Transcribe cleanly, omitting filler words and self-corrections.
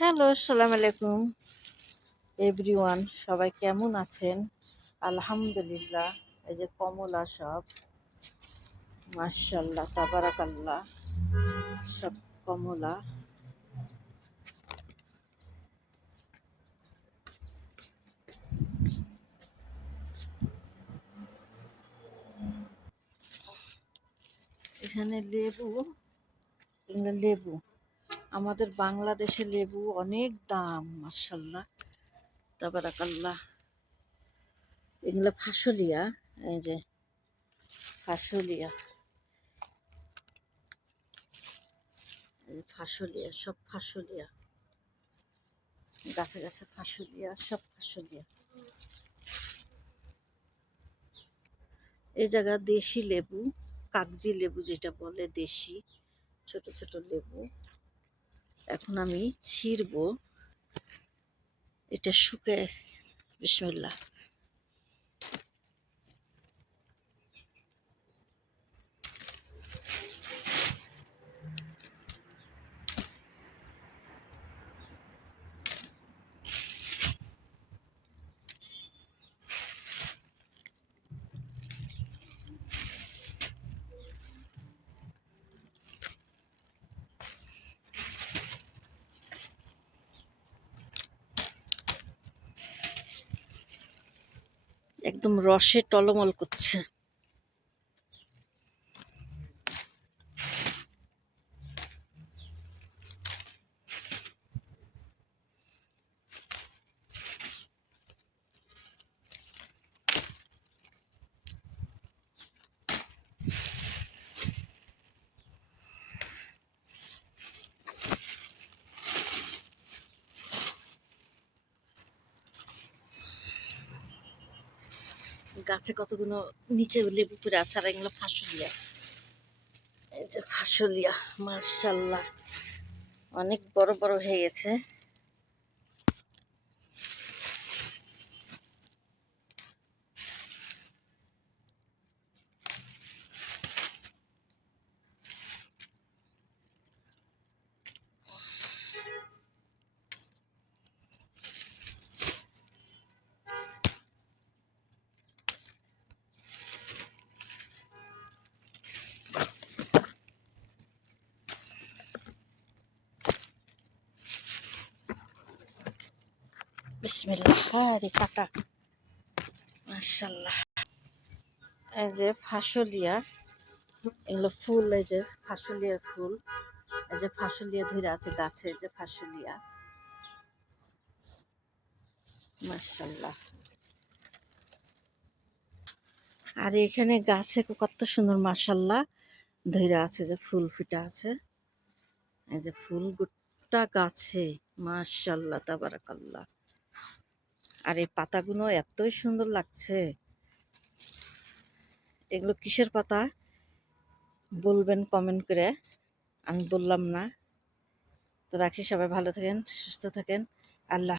Hello, আসসালামু আলাইকুম everyone. সবাই কেমন আছেন? আলহামদুলিল্লাহ। এই যে কমলা সব, মাশাআল্লাহ তাবারাকাল্লাহ, সব কমলা। এখানে লেবু, এগুলো লেবু। আমাদের বাংলাদেশে লেবু অনেক দাম, মাশাআল্লাহ তাবারাকাল্লাহ। এগুলো ফাসলিয়া, এই যে ফাসলিয়া, ফাসলিয়া, সব ফাসলিয়া, গাছে গাছে ফাসলিয়া, সব ফাসলিয়া। এই জায়গা দেশি লেবু, কাগজি লেবু যেটা বলে, দেশি ছোট ছোট লেবু। এখন আমি ছিঁড়বো, এটা শুকে। বিসমিল্লাহ। একদম রসে টলমল করছে। গাছে কতগুলো নিচে লেবু পড়ে আছে, আর এগুলো ফাসলিয়া। এই যে ফাসলিয়া, মাশাআল্লাহ অনেক বড় বড় হয়ে গেছে। বিসমিল্লাহ। আরে কাটা, মাশাআল্লাহ। এই যে ফাসলিয়া, এগুলো ফুল, এই যে ফাসলিয়ার ফুল। এই যে ফাসলিয়া ধরে আছে গাছে, এই যে ফাসলিয়া, মাশাআল্লাহ। আর এখানে গাছে কত সুন্দর মাশাআল্লাহ ধরে আছে, যে ফুল ফুটে আছে। এই যে ফুল গোটা গাছে, মাশাআল্লাহ তাবারাকাল্লাহ। আর এই পাতাগুলো এতই সুন্দর লাগছে। এগুলো কিসের পাতা বলবেন কমেন্ট করে, আমি বললাম না। তো রাখি, সবাই ভালো থাকেন, সুস্থ থাকেন। আল্লাহ।